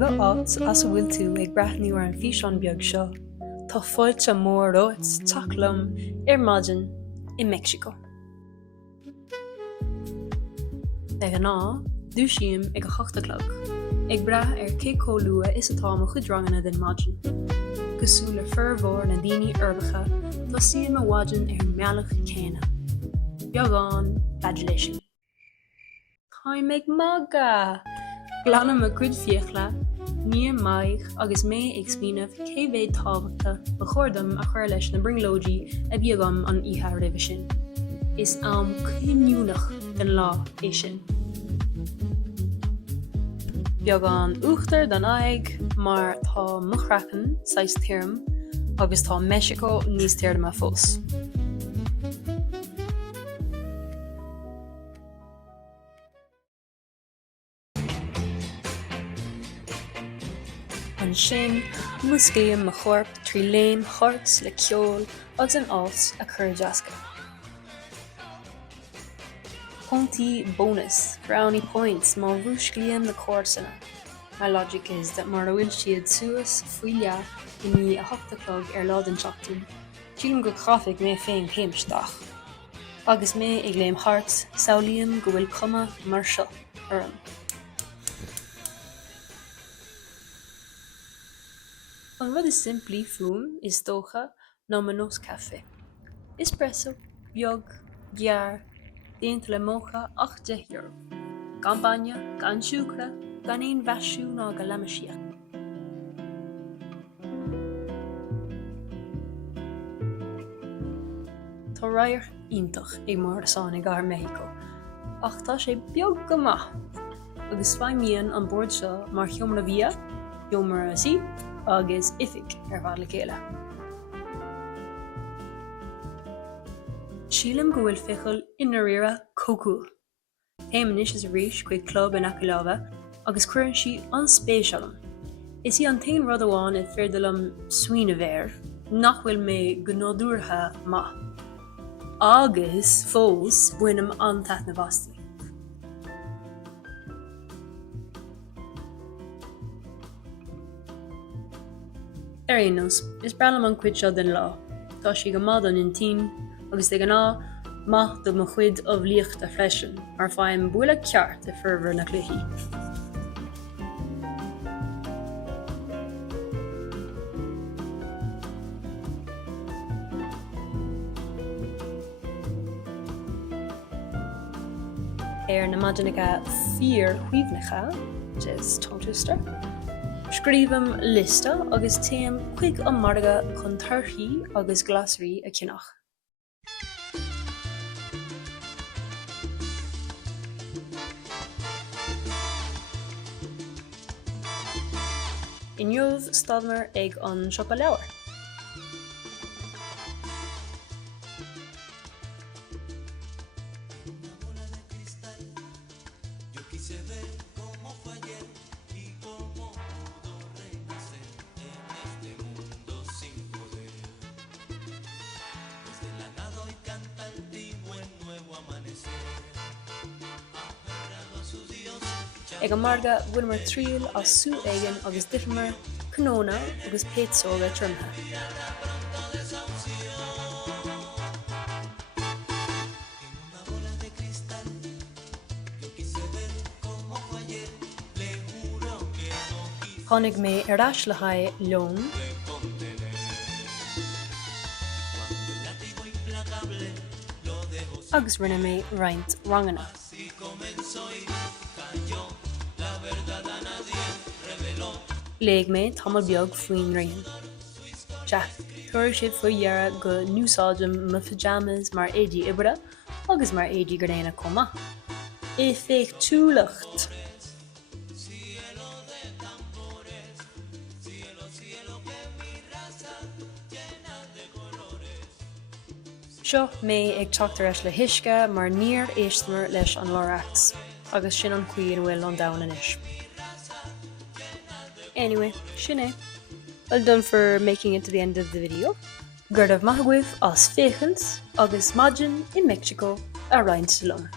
Díobh áit as bhfuil tú ag breathnú ar an fhiseán beag seo, tá fáilte mór áit teach liom ar maidin i Meicsíco. Ag an ná, dúisíam ag a 8:00 ag breath ar cé cóilua is atá mo chuidrangana den maidin. Cosúil ar fearmhór na daoine orbacha tá siam a bhaidin ar mealach céine. Beagán badulation. Chaim ag maga! Glanam a cuid fiachla, ní maich agus mé ag smíanamh céibhéad tábhachta ba chuirdam a chuir leis na bringlóidí a bíagam an ihe roimhe sin. Is am ciniúnach den lá é sin. Beagán uachtar den aig mar tá muchracan 6 tíorm agus tá Meicsíco níos tíorm a fós. An sin, muscéim a chorp trí léim chort le ceol agus an áit a chur deasca. Punti bonus, brownie points má bhuaiscíonn na cuairsanna. My logic is that mar bhfuil siad suas faoi leat I ní a 8:00 ar lád an seachtain, dílim go chrafaigh mé féin chéimsteach. Agus mé ag léim hart, saolaíonn go bhfuil cuma mar seo orm. An rud is simplí fún is dócha ná manos café. Espresso, beag, gear, déanta le mócha 8 euro. Gan bainne, gan siúcra, gan éon bheisiú ná go leimisiach. Tá rair iontach ag marasán ag ar Meicsíco, ach tá sé beag go maith. Agus feidhmíonn an bord seo mar cheomra bhia, cheomra sí, agus ifig ar bhad le chéile. Sílim go bhfuil ficheal ina riire cócúil. Éiminis is rís chuig club in Acuileába agus cuireann si an spéisialam. Is í an tain rud amháin i feardalam suoine bhéir, nach bhfuil mé go nádúrtha maith. Agus fós buinam an teach na bhastí. Ar éanos, is brealam an cuid seo den lá. Tá si go mad an intín, agus ag an ná, maith do mo chuid ó bhlíocht a freisin, mar fáim buaile ceart a fermhar na cluichí. Ar na maidinacha 4 huimhnecha, which is tontuster, scríbam lista agus téim chuig an marga chun tarthaí agus glasarí a cinach. Inniuh stadmar ag an siopa leabhar. Ag an marga bhuiil mar tríal as sú éigean agus difimar, canóna agus péitsóga tromtha. Tháinig mé ar ais le haghaidh leon, agus rinne mé roinnt rangana. Léig mé tamil beag faoin raon. Tuair siad faoi dhearra go núsáidim mo pyjamas mar éidí ibre agus mar éidí go déana cuma. É féach túlacht. Seo mé ag teachtar eis le huisce mar níor éistimir leis an lorachs, agus sin an chuir bhfuil an domhan inis. Anyway, sinné. Well done for making it to the end of the video. Gurdamh maithagh as féchant agus maidin in Meicsíco a roinnt lom.